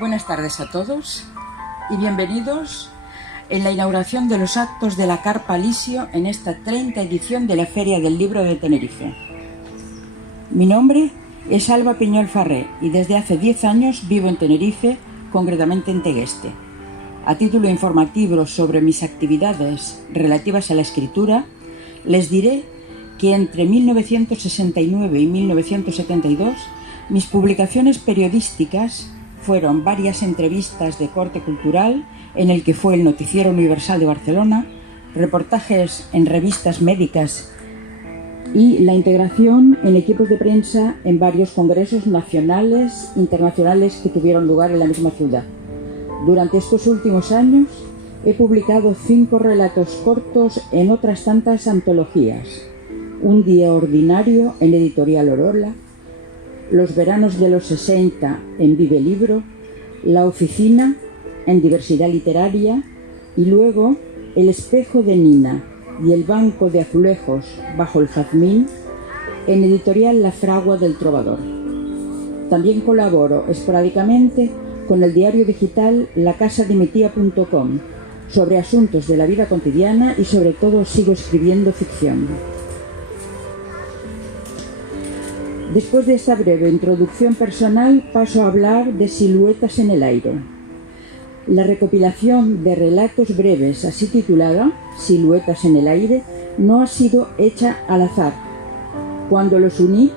Buenas tardes a todos y bienvenidos en la inauguración de los actos de la Carpa Lisio en esta 30ª edición de la Feria del Libro de Tenerife. Mi nombre es Alba Piñol Farré y desde hace 10 años vivo en Tenerife, concretamente en Tegueste. A título informativo sobre mis actividades relativas a la escritura, les diré que entre 1969 y 1972 mis publicaciones periodísticas fueron varias entrevistas de corte cultural en el que fue el Noticiero Universal de Barcelona, reportajes en revistas médicas y la integración en equipos de prensa en varios congresos nacionales e internacionales que tuvieron lugar en la misma ciudad. Durante estos últimos años he publicado 5 relatos cortos en otras tantas antologías: Un día ordinario en Editorial Orola, Los veranos de los 60 en Vive Libro, La oficina en Diversidad Literaria y luego El espejo de Nina y El banco de azulejos bajo el jazmín en Editorial La Fragua del Trovador. También colaboro esporádicamente con el diario digital lacasademitia.com sobre asuntos de la vida cotidiana y sobre todo sigo escribiendo ficción. Después de esta breve introducción personal, paso a hablar de Siluetas en el aire. La recopilación de relatos breves, así titulada, Siluetas en el aire, no ha sido hecha al azar. Cuando los uní,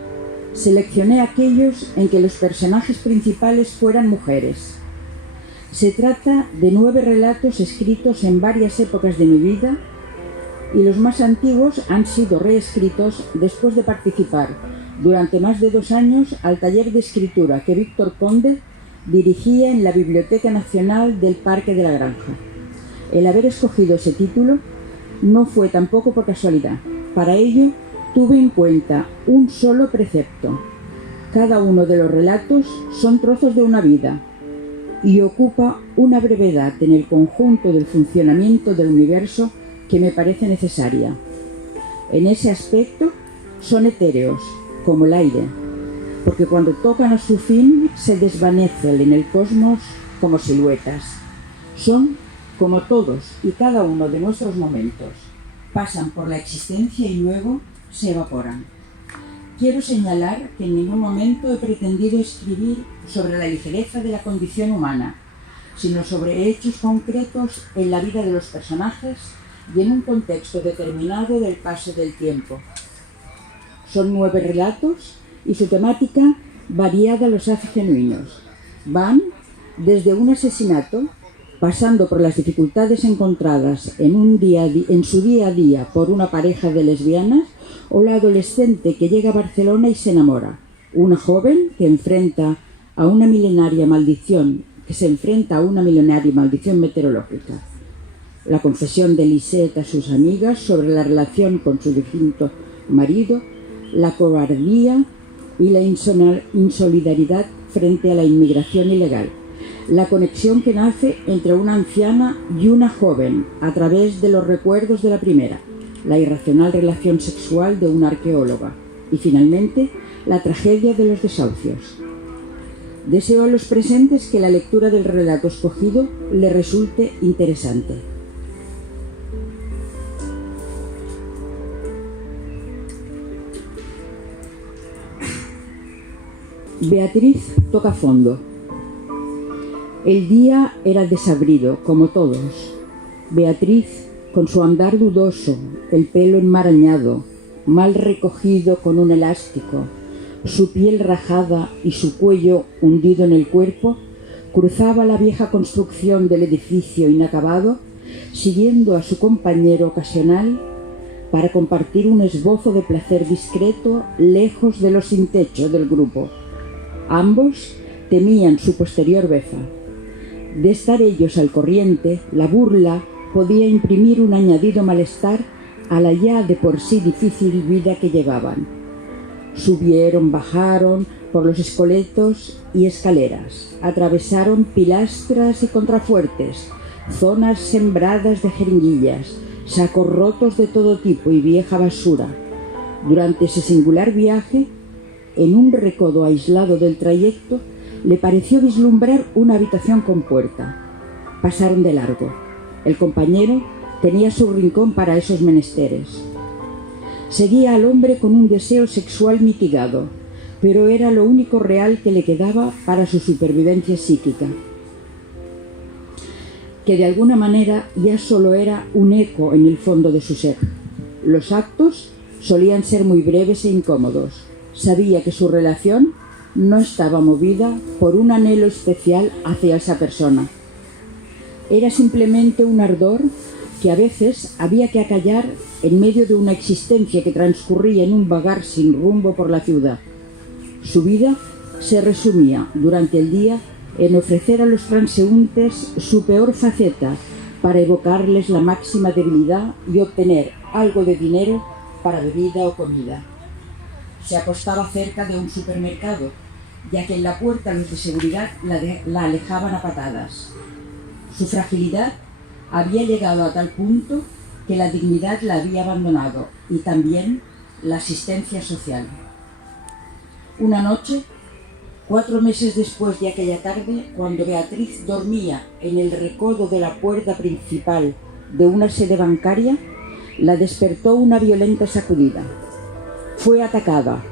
seleccioné aquellos en que los personajes principales fueran mujeres. Se trata de 9 relatos escritos en varias épocas de mi vida y los más antiguos han sido reescritos después de participar durante más de 2 años al taller de escritura que Víctor Conde dirigía en la Biblioteca Nacional del Parque de la Granja. El haber escogido ese título no fue tampoco por casualidad. Para ello tuve en cuenta un solo precepto. Cada uno de los relatos son trozos de una vida y ocupa una brevedad en el conjunto del funcionamiento del universo que me parece necesaria. En ese aspecto son etéreos, como el aire, porque cuando tocan a su fin se desvanecen en el cosmos como siluetas. Son como todos y cada uno de nuestros momentos, pasan por la existencia y luego se evaporan. Quiero señalar que en ningún momento he pretendido escribir sobre la ligereza de la condición humana, sino sobre hechos concretos en la vida de los personajes y en un contexto determinado del paso del tiempo. Son 9 relatos y su temática variada los hace genuinos. Van desde un asesinato, pasando por las dificultades encontradas en su día a día por una pareja de lesbianas, o la adolescente que llega a Barcelona y se enamora, una joven que se enfrenta a una milenaria maldición meteorológica, la confesión de Lisette a sus amigas sobre la relación con su difunto marido, la cobardía y la insolidaridad frente a la inmigración ilegal, la conexión que nace entre una anciana y una joven a través de los recuerdos de la primera, la irracional relación sexual de una arqueóloga y finalmente la tragedia de los desahucios. Deseo a los presentes que la lectura del relato escogido les resulte interesante. Beatriz toca fondo. El día era desabrido, como todos. Beatriz, con su andar dudoso, el pelo enmarañado, mal recogido con un elástico, su piel rajada y su cuello hundido en el cuerpo, cruzaba la vieja construcción del edificio inacabado, siguiendo a su compañero ocasional para compartir un esbozo de placer discreto lejos de los sin techo del grupo. Ambos temían su posterior beza. De estar ellos al corriente, la burla podía imprimir un añadido malestar a la ya de por sí difícil vida que llevaban. Subieron, bajaron por los escoletos y escaleras, atravesaron pilastras y contrafuertes, zonas sembradas de jeringuillas, sacos rotos de todo tipo y vieja basura. Durante ese singular viaje, en un recodo aislado del trayecto, Le pareció vislumbrar una habitación con puerta. Pasaron de largo. El compañero tenía su rincón para esos menesteres. Seguía al hombre con un deseo sexual mitigado, pero era lo único real que le quedaba para su supervivencia psíquica, que de alguna manera ya solo era un eco en el fondo de su ser. Los actos solían ser muy breves e incómodos. Sabía que su relación no estaba movida por un anhelo especial hacia esa persona. Era simplemente un ardor que a veces había que acallar en medio de una existencia que transcurría en un vagar sin rumbo por la ciudad. Su vida se resumía durante el día en ofrecer a los transeúntes su peor faceta para evocarles la máxima debilidad y obtener algo de dinero para bebida o comida. Se acostaba cerca de un supermercado, ya que en la puerta los de seguridad la alejaban a patadas. Su fragilidad había llegado a tal punto que la dignidad la había abandonado y también la asistencia social. Una noche, 4 meses después de aquella tarde, cuando Beatriz dormía en el recodo de la puerta principal de una sede bancaria, la despertó una violenta sacudida. Fue atacada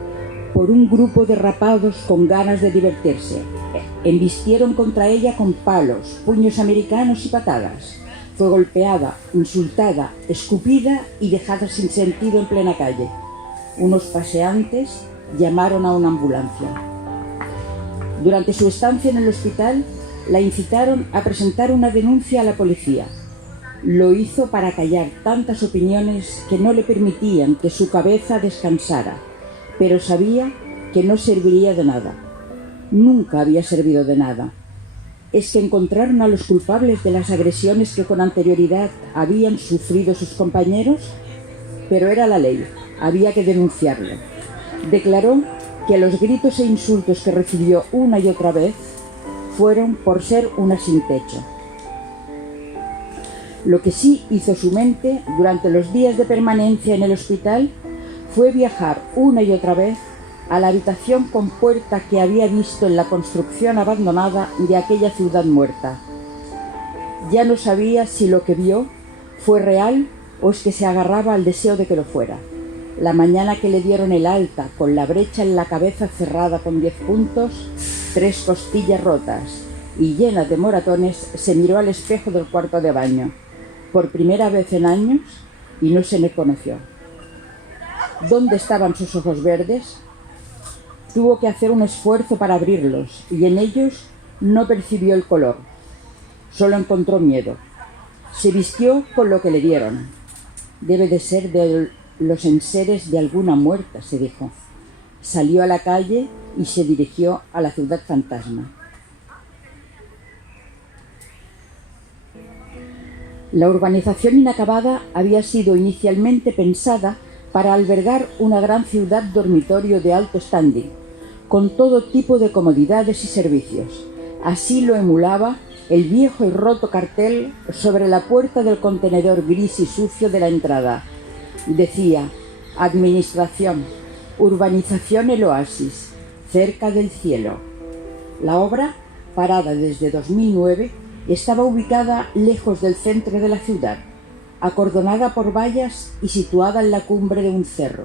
por un grupo de rapados con ganas de divertirse. Embistieron contra ella con palos, puños americanos y patadas. Fue golpeada, insultada, escupida y dejada sin sentido en plena calle. Unos paseantes llamaron a una ambulancia. Durante su estancia en el hospital, la incitaron a presentar una denuncia a la policía. Lo hizo para callar tantas opiniones que no le permitían que su cabeza descansara, pero sabía que no serviría de nada. Nunca había servido de nada. Es que encontraron a los culpables de las agresiones que con anterioridad habían sufrido sus compañeros, pero era la ley, había que denunciarlo. Declaró que los gritos e insultos que recibió una y otra vez fueron por ser una sin techo. Lo que sí hizo su mente durante los días de permanencia en el hospital fue viajar una y otra vez a la habitación con puerta que había visto en la construcción abandonada de aquella ciudad muerta. Ya no sabía si lo que vio fue real o es que se agarraba al deseo de que lo fuera. La mañana que le dieron el alta, con la brecha en la cabeza cerrada con 10 puntos, 3 costillas rotas y llena de moratones, se miró al espejo del cuarto de baño, por primera vez en años, y no se reconoció. ¿Dónde estaban sus ojos verdes? Tuvo que hacer un esfuerzo para abrirlos, y en ellos no percibió el color. Solo encontró miedo. Se vistió con lo que le dieron. Debe de ser de los enseres de alguna muerta, se dijo. Salió a la calle y se dirigió a la ciudad fantasma. La urbanización inacabada había sido inicialmente pensada para albergar una gran ciudad dormitorio de alto standing, con todo tipo de comodidades y servicios. Así lo emulaba el viejo y roto cartel sobre la puerta del contenedor gris y sucio de la entrada. Decía: Administración, Urbanización El Oasis, cerca del cielo. La obra, parada desde 2009, estaba ubicada lejos del centro de la ciudad, acordonada por vallas y situada en la cumbre de un cerro.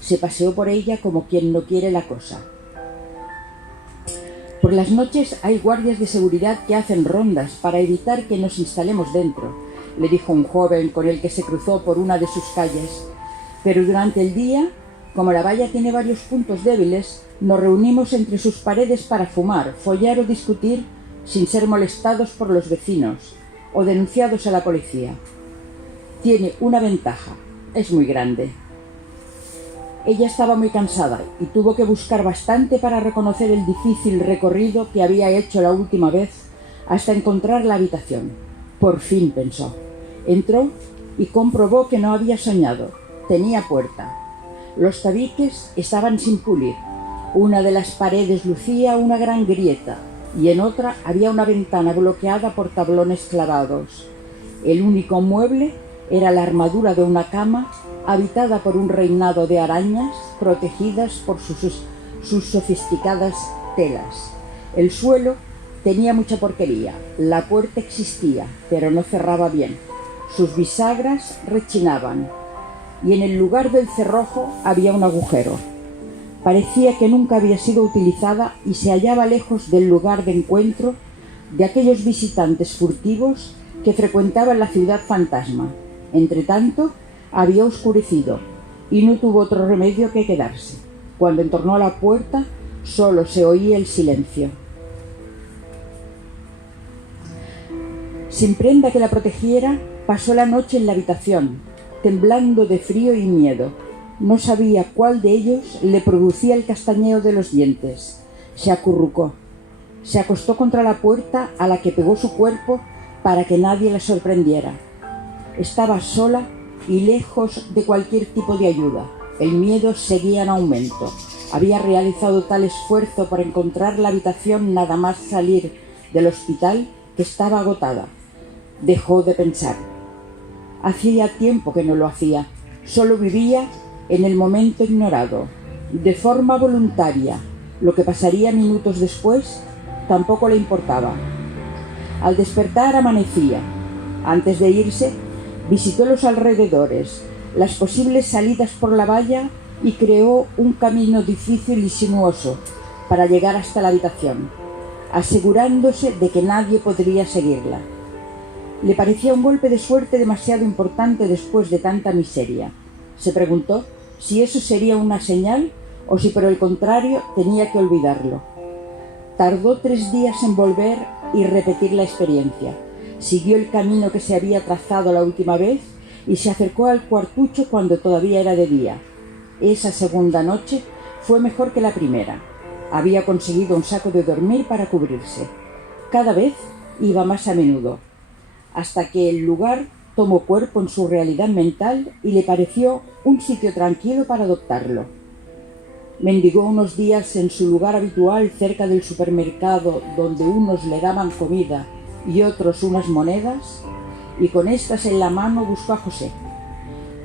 Se paseó por ella como quien no quiere la cosa. Por las noches hay guardias de seguridad que hacen rondas para evitar que nos instalemos dentro, le dijo un joven con el que se cruzó por una de sus calles. Pero durante el día, como la valla tiene varios puntos débiles, nos reunimos entre sus paredes para fumar, follar o discutir sin ser molestados por los vecinos o denunciados a la policía. Tiene una ventaja: es muy grande. Ella estaba muy cansada y tuvo que buscar bastante para reconocer el difícil recorrido que había hecho la última vez hasta encontrar la habitación. Por fin, pensó. Entró y comprobó que no había soñado. Tenía puerta. Los tabiques estaban sin pulir. Una de las paredes lucía una gran grieta y en otra había una ventana bloqueada por tablones clavados. El único mueble era la armadura de una cama habitada por un reinado de arañas protegidas por sus sofisticadas telas. El suelo tenía mucha porquería, la puerta existía, pero no cerraba bien. Sus bisagras rechinaban y en el lugar del cerrojo había un agujero. Parecía que nunca había sido utilizada y se hallaba lejos del lugar de encuentro de aquellos visitantes furtivos que frecuentaban la ciudad fantasma. Entretanto, había oscurecido y no tuvo otro remedio que quedarse. Cuando entornó a la puerta, solo se oía el silencio. Sin prenda que la protegiera, pasó la noche en la habitación, temblando de frío y miedo. No sabía cuál de ellos le producía el castañeo de los dientes. Se acurrucó. Se acostó contra la puerta a la que pegó su cuerpo para que nadie la sorprendiera. Estaba sola y lejos de cualquier tipo de ayuda. El miedo seguía en aumento. Había realizado tal esfuerzo por encontrar la habitación nada más salir del hospital que estaba agotada. Dejó de pensar. Hacía tiempo que no lo hacía. Solo vivía en el momento ignorado, de forma voluntaria. Lo que pasaría minutos después tampoco le importaba. Al despertar amanecía. Antes de irse, visitó los alrededores, las posibles salidas por la valla y creó un camino difícil y sinuoso para llegar hasta la habitación, asegurándose de que nadie podría seguirla. Le parecía un golpe de suerte demasiado importante después de tanta miseria. Se preguntó si eso sería una señal o si por el contrario tenía que olvidarlo. Tardó 3 días en volver y repetir la experiencia. Siguió el camino que se había trazado la última vez y se acercó al cuartucho cuando todavía era de día. Esa segunda noche fue mejor que la primera. Había conseguido un saco de dormir para cubrirse. Cada vez iba más a menudo, hasta que el lugar tomó cuerpo en su realidad mental y le pareció un sitio tranquilo para adoptarlo. Mendigó unos días en su lugar habitual cerca del supermercado, donde unos le daban comida y otros unas monedas, y con estas en la mano buscó a José.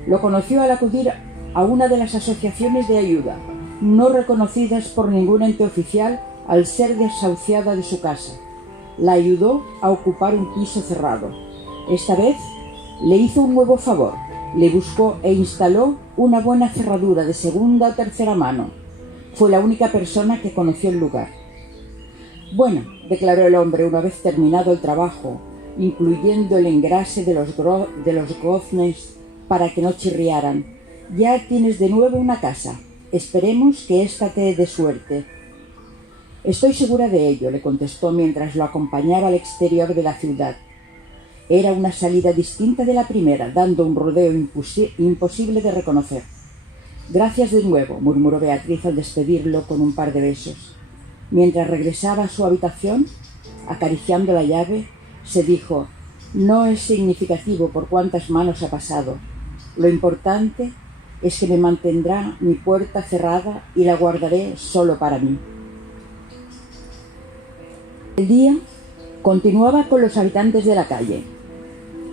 Lo conoció al acudir a una de las asociaciones de ayuda, no reconocidas por ningún ente oficial al ser desahuciada de su casa. La ayudó a ocupar un piso cerrado. Esta vez le hizo un nuevo favor. Le buscó e instaló una buena cerradura de segunda o tercera mano. Fue la única persona que conoció el lugar. Bueno, declaró el hombre una vez terminado el trabajo, incluyendo el engrase de los goznes para que no chirriaran. Ya tienes de nuevo una casa. Esperemos que ésta te dé suerte. Estoy segura de ello, le contestó mientras lo acompañaba al exterior de la ciudad. Era una salida distinta de la primera, dando un rodeo imposible de reconocer. Gracias de nuevo, murmuró Beatriz al despedirlo con un par de besos. Mientras regresaba a su habitación, acariciando la llave, se dijo: no es significativo por cuántas manos ha pasado. Lo importante es que me mantendrá mi puerta cerrada y la guardaré solo para mí. El día continuaba con los habitantes de la calle.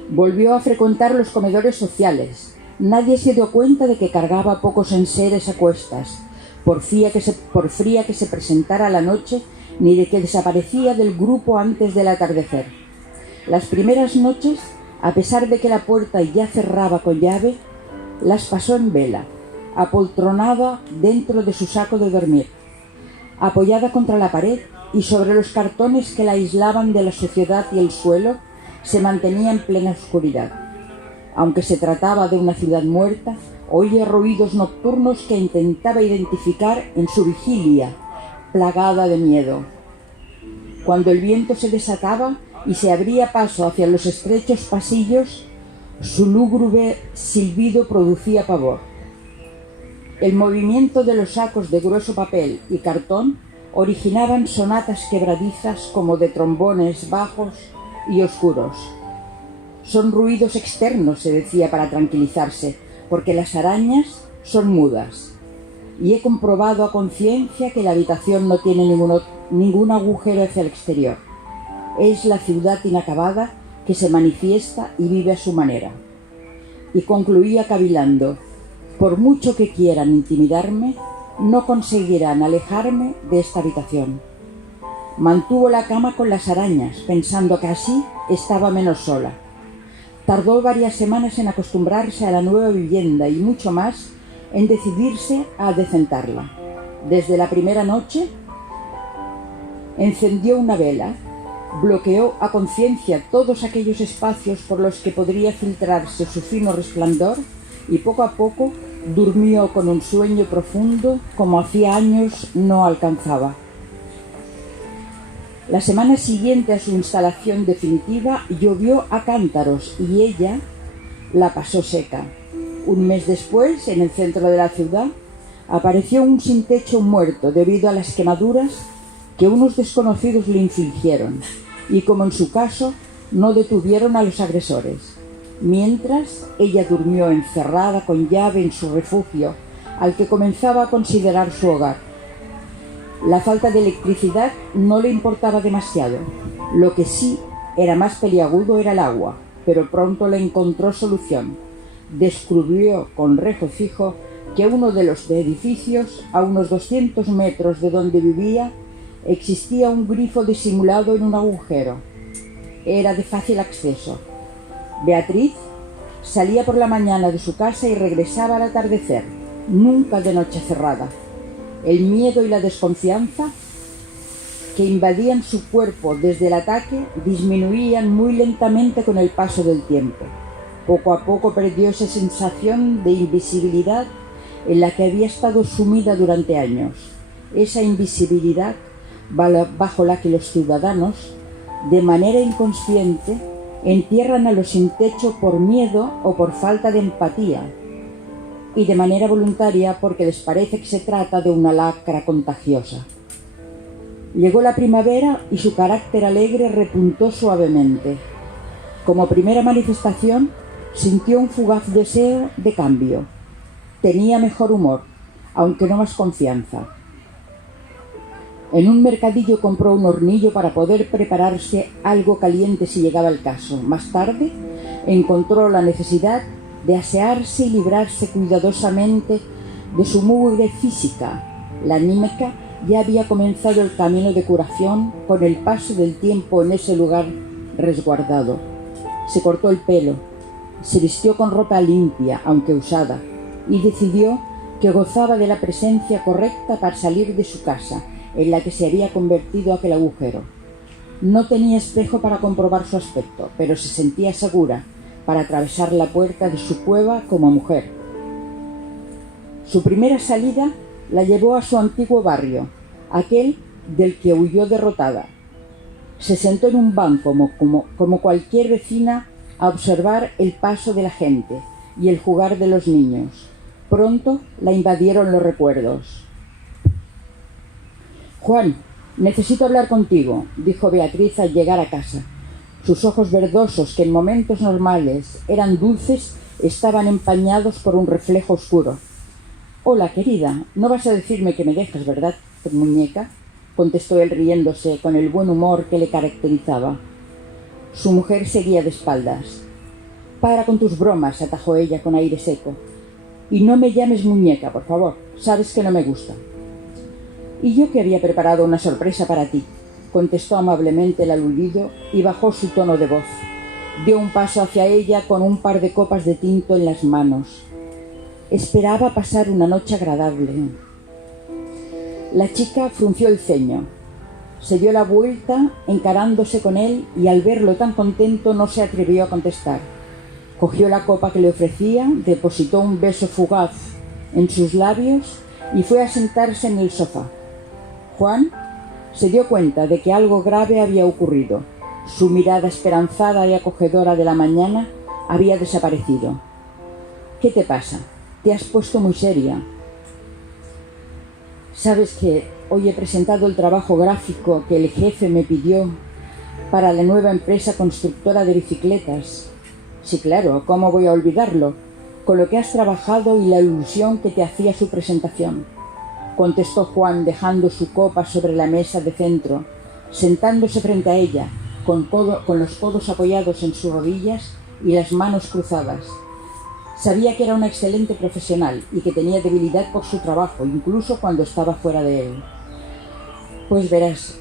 Volvió a frecuentar los comedores sociales. Nadie se dio cuenta de que cargaba pocos enseres a cuestas, por fría que se presentara la noche, ni de que desaparecía del grupo antes del atardecer. Las primeras noches, a pesar de que la puerta ya cerraba con llave, las pasó en vela, apoltronada dentro de su saco de dormir, apoyada contra la pared y sobre los cartones que la aislaban de la suciedad y el suelo, se mantenía en plena oscuridad. Aunque se trataba de una ciudad muerta, oía ruidos nocturnos que intentaba identificar en su vigilia, plagada de miedo. Cuando el viento se desataba y se abría paso hacia los estrechos pasillos, su lúgubre silbido producía pavor. El movimiento de los sacos de grueso papel y cartón originaban sonatas quebradizas como de trombones bajos y oscuros. Son ruidos externos, se decía para tranquilizarse, porque las arañas son mudas. Y he comprobado a conciencia que la habitación no tiene ningún agujero hacia el exterior. Es la ciudad inacabada que se manifiesta y vive a su manera. Y concluía cavilando: por mucho que quieran intimidarme, no conseguirán alejarme de esta habitación. Mantuvo la cama con las arañas, pensando que así estaba menos sola. Tardó varias semanas en acostumbrarse a la nueva vivienda y mucho más en decidirse a adecentarla. Desde la primera noche encendió una vela, bloqueó a conciencia todos aquellos espacios por los que podría filtrarse su fino resplandor y poco a poco durmió con un sueño profundo como hacía años no alcanzaba. La semana siguiente a su instalación definitiva llovió a cántaros y ella la pasó seca. Un mes después, en el centro de la ciudad, apareció un sin techo muerto debido a las quemaduras que unos desconocidos le infligieron y, como en su caso, no detuvieron a los agresores. Mientras, ella durmió encerrada con llave en su refugio, al que comenzaba a considerar su hogar. La falta de electricidad no le importaba demasiado. Lo que sí era más peliagudo era el agua, pero pronto le encontró solución. Descubrió con regocijo que uno de los edificios, a unos 200 metros de donde vivía, existía un grifo disimulado en un agujero. Era de fácil acceso. Beatriz salía por la mañana de su casa y regresaba al atardecer, nunca de noche cerrada. El miedo y la desconfianza que invadían su cuerpo desde el ataque disminuían muy lentamente con el paso del tiempo. Poco a poco perdió esa sensación de invisibilidad en la que había estado sumida durante años. Esa invisibilidad bajo la que los ciudadanos, de manera inconsciente, entierran a los sin techo por miedo o por falta de empatía, y de manera voluntaria porque les parece que se trata de una lacra contagiosa. Llegó la primavera y su carácter alegre repuntó suavemente. Como primera manifestación, sintió un fugaz deseo de cambio. Tenía mejor humor, aunque no más confianza. En un mercadillo compró un hornillo para poder prepararse algo caliente si llegaba el caso. Más tarde, encontró la necesidad de asearse y librarse cuidadosamente de su mugre física. La anímica ya había comenzado el camino de curación con el paso del tiempo en ese lugar resguardado. Se cortó el pelo, se vistió con ropa limpia, aunque usada, y decidió que gozaba de la presencia correcta para salir de su casa, en la que se había convertido aquel agujero. No tenía espejo para comprobar su aspecto, pero se sentía segura para atravesar la puerta de su cueva como mujer. Su primera salida la llevó a su antiguo barrio, aquel del que huyó derrotada. Se sentó en un banco como cualquier vecina a observar el paso de la gente y el jugar de los niños. Pronto la invadieron los recuerdos. «Juan, necesito hablar contigo», dijo Beatriz al llegar a casa. Sus ojos verdosos, que en momentos normales eran dulces, estaban empañados por un reflejo oscuro. «Hola, querida, no vas a decirme que me dejas, ¿verdad, muñeca?», contestó él riéndose con el buen humor que le caracterizaba. Su mujer seguía de espaldas. «Para con tus bromas», atajó ella con aire seco. «Y no me llames muñeca, por favor, sabes que no me gusta». «Y yo que había preparado una sorpresa para ti», contestó amablemente el aludido y bajó su tono de voz. Dio un paso hacia ella con un par de copas de tinto en las manos. Esperaba pasar una noche agradable. La chica frunció el ceño. Se dio la vuelta encarándose con él y al verlo tan contento no se atrevió a contestar. Cogió la copa que le ofrecía, depositó un beso fugaz en sus labios y fue a sentarse en el sofá. Juan se dio cuenta de que algo grave había ocurrido. Su mirada esperanzada y acogedora de la mañana había desaparecido. «¿Qué te pasa? Te has puesto muy seria». «¿Sabes que hoy he presentado el trabajo gráfico que el jefe me pidió para la nueva empresa constructora de bicicletas?» «Sí, claro, ¿cómo voy a olvidarlo? Con lo que has trabajado y la ilusión que te hacía su presentación», contestó Juan, dejando su copa sobre la mesa de centro, sentándose frente a ella, con los codos apoyados en sus rodillas y las manos cruzadas. Sabía que era una excelente profesional y que tenía debilidad por su trabajo, incluso cuando estaba fuera de él. «Pues verás,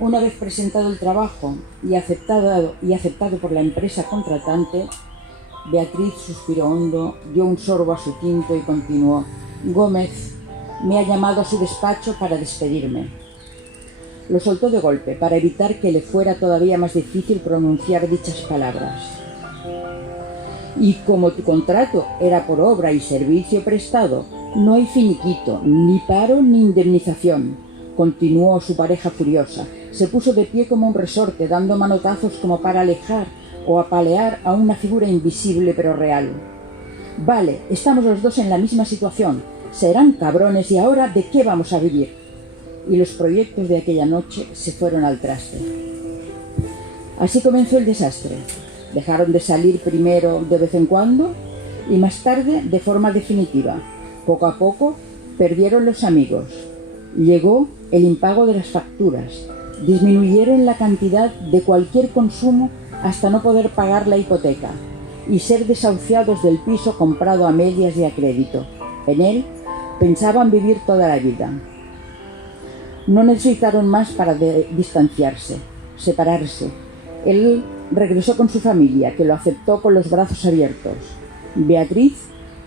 Una vez presentado el trabajo y aceptado por la empresa contratante, Beatriz suspiró hondo, dio un sorbo a su tinto y continuó: Gómez me ha llamado a su despacho para despedirme. Lo soltó de golpe para evitar que le fuera todavía más difícil pronunciar dichas palabras. Y como tu contrato era por obra y servicio prestado, no hay finiquito, ni paro ni indemnización, continuó su pareja furiosa. Se puso de pie como un resorte, dando manotazos como para alejar o apalear a una figura invisible pero real. Vale, estamos los dos en la misma situación. Serán cabrones y ahora ¿de qué vamos a vivir? Y los proyectos de aquella noche se fueron al traste. Así comenzó el desastre. Dejaron de salir primero de vez en cuando y más tarde de forma definitiva. Poco a poco perdieron los amigos. Llegó el impago de las facturas. Disminuyeron la cantidad de cualquier consumo hasta no poder pagar la hipoteca y ser desahuciados del piso comprado a medias y a crédito. En él pensaban vivir toda la vida. No necesitaron más para distanciarse, separarse. Él regresó con su familia, que lo aceptó con los brazos abiertos. Beatriz,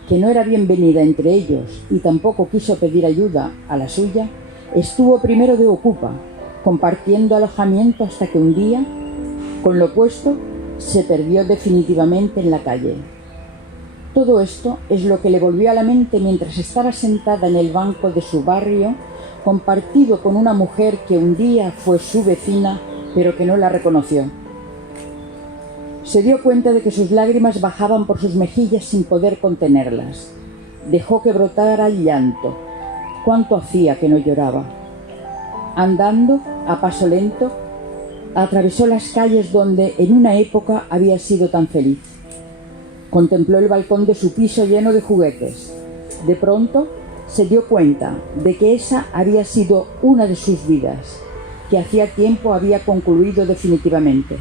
que no era bienvenida entre ellos y tampoco quiso pedir ayuda a la suya, estuvo primero de ocupa, compartiendo alojamiento hasta que un día, con lo puesto, se perdió definitivamente en la calle. Todo esto es lo que le volvió a la mente mientras estaba sentada en el banco de su barrio, compartido con una mujer que un día fue su vecina, pero que no la reconoció. Se dio cuenta de que sus lágrimas bajaban por sus mejillas sin poder contenerlas. Dejó que brotara el llanto. ¿Cuánto hacía que no lloraba? Andando, a paso lento, atravesó las calles donde en una época había sido tan feliz. Contempló el balcón de su piso lleno de juguetes. De pronto se dio cuenta de que esa había sido una de sus vidas, que hacía tiempo había concluido definitivamente.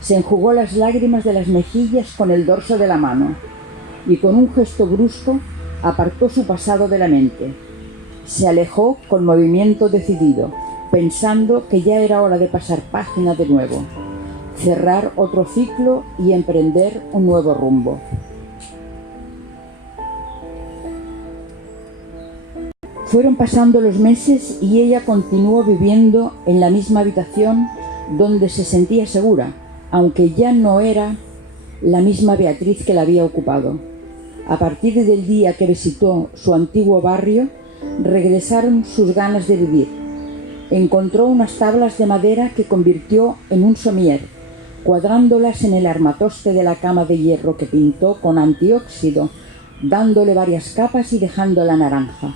Se enjugó las lágrimas de las mejillas con el dorso de la mano y con un gesto brusco apartó su pasado de la mente. Se alejó con movimiento decidido, pensando que ya era hora de pasar página de nuevo, cerrar otro ciclo y emprender un nuevo rumbo. Fueron pasando los meses y ella continuó viviendo en la misma habitación donde se sentía segura, aunque ya no era la misma Beatriz que la había ocupado. A partir del día que visitó su antiguo barrio, regresaron sus ganas de vivir. Encontró unas tablas de madera que convirtió en un somier, cuadrándolas en el armatoste de la cama de hierro que pintó con antióxido, dándole varias capas y dejándola naranja.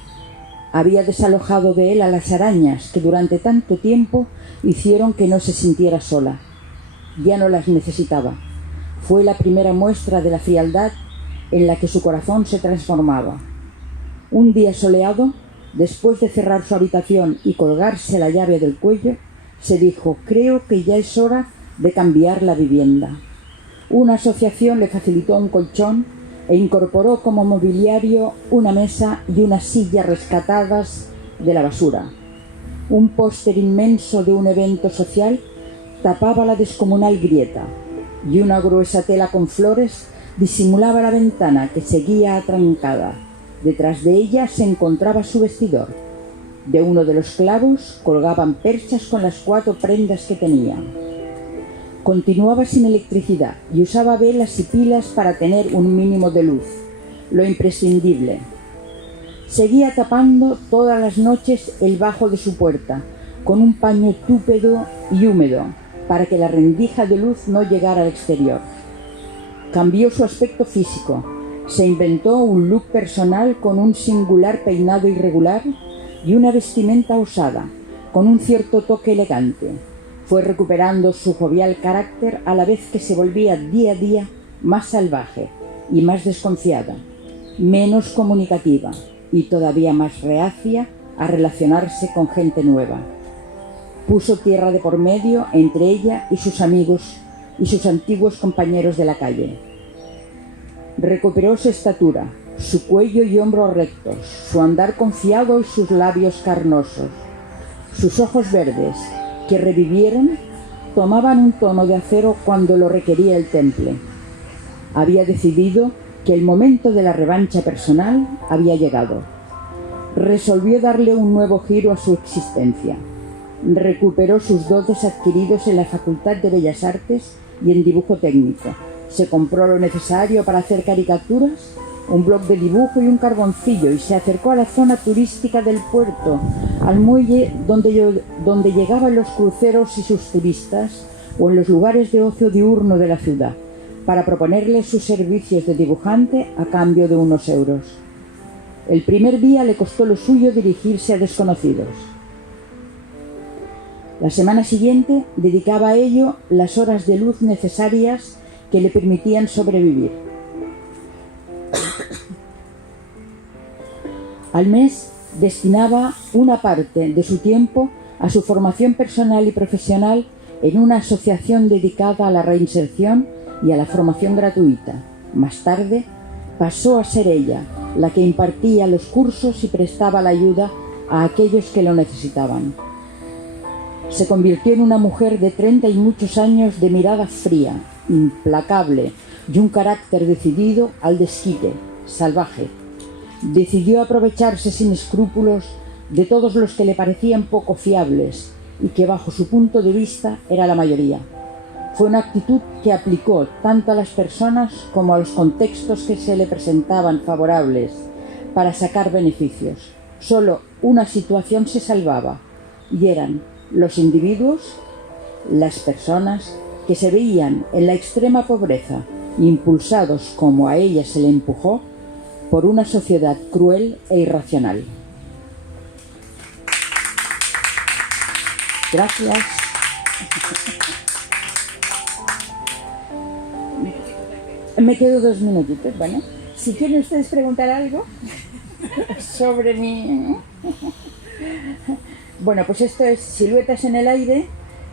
Había desalojado de él a las arañas que durante tanto tiempo hicieron que no se sintiera sola. Ya no las necesitaba. Fue la primera muestra de la frialdad en la que su corazón se transformaba. Un día soleado, después de cerrar su habitación y colgarse la llave del cuello, se dijo: creo que ya es hora de cambiar la vivienda. Una asociación le facilitó un colchón e incorporó como mobiliario una mesa y una silla rescatadas de la basura. Un póster inmenso de un evento social tapaba la descomunal grieta y una gruesa tela con flores disimulaba la ventana que seguía atrancada. Detrás de ella se encontraba su vestidor. De uno de los clavos colgaban perchas con las 4 prendas que tenía. Continuaba sin electricidad y usaba velas y pilas para tener un mínimo de luz, lo imprescindible. Seguía tapando todas las noches el bajo de su puerta con un paño túpido y húmedo para que la rendija de luz no llegara al exterior. Cambió su aspecto físico. Se inventó un look personal con un singular peinado irregular y una vestimenta osada, con un cierto toque elegante. Fue recuperando su jovial carácter a la vez que se volvía día a día más salvaje y más desconfiada, menos comunicativa y todavía más reacia a relacionarse con gente nueva. Puso tierra de por medio entre ella y sus amigos y sus antiguos compañeros de la calle. Recuperó su estatura, su cuello y hombros rectos, su andar confiado y sus labios carnosos, sus ojos verdes, que revivieron, tomaban un tono de acero cuando lo requería el temple. Había decidido que el momento de la revancha personal había llegado. Resolvió darle un nuevo giro a su existencia. Recuperó sus dotes adquiridos en la Facultad de Bellas Artes y en dibujo técnico. Se compró lo necesario para hacer caricaturas, un bloc de dibujo y un carboncillo, y se acercó a la zona turística del puerto, al muelle donde llegaban los cruceros y sus turistas, o en los lugares de ocio diurno de la ciudad, para proponerles sus servicios de dibujante a cambio de unos euros. El primer día le costó lo suyo dirigirse a desconocidos. La semana siguiente dedicaba a ello las horas de luz necesarias que le permitían sobrevivir. Al mes destinaba una parte de su tiempo a su formación personal y profesional en una asociación dedicada a la reinserción y a la formación gratuita. Más tarde pasó a ser ella la que impartía los cursos y prestaba la ayuda a aquellos que lo necesitaban. Se convirtió en una mujer de 30 y muchos años, de mirada fría, implacable y un carácter decidido al desquite, salvaje. Decidió aprovecharse sin escrúpulos de todos los que le parecían poco fiables y que bajo su punto de vista era la mayoría. Fue una actitud que aplicó tanto a las personas como a los contextos que se le presentaban favorables para sacar beneficios. Solo una situación se salvaba, y eran los individuos, las personas que se veían en la extrema pobreza, impulsados, como a ella se le empujó, por una sociedad cruel e irracional. Gracias. Me quedo 2 minutitos, ¿vale? Si quieren ustedes preguntar algo sobre mi... Bueno, pues esto es Siluetas en el aire.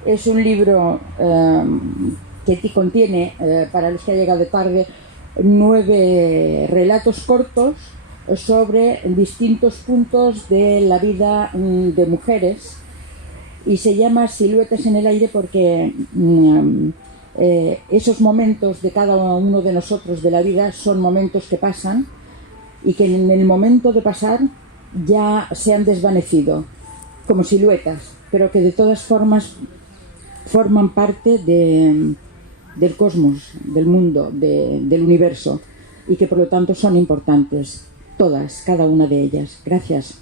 Es un libro que contiene, para los que han llegado tarde, 9 relatos cortos sobre distintos puntos de la vida de mujeres, y se llama Siluetas en el aire porque esos momentos de cada uno de nosotros de la vida son momentos que pasan y que en el momento de pasar ya se han desvanecido como siluetas, pero que de todas formas forman parte del cosmos, del mundo, del universo, y que por lo tanto son importantes, todas, cada una de ellas. Gracias.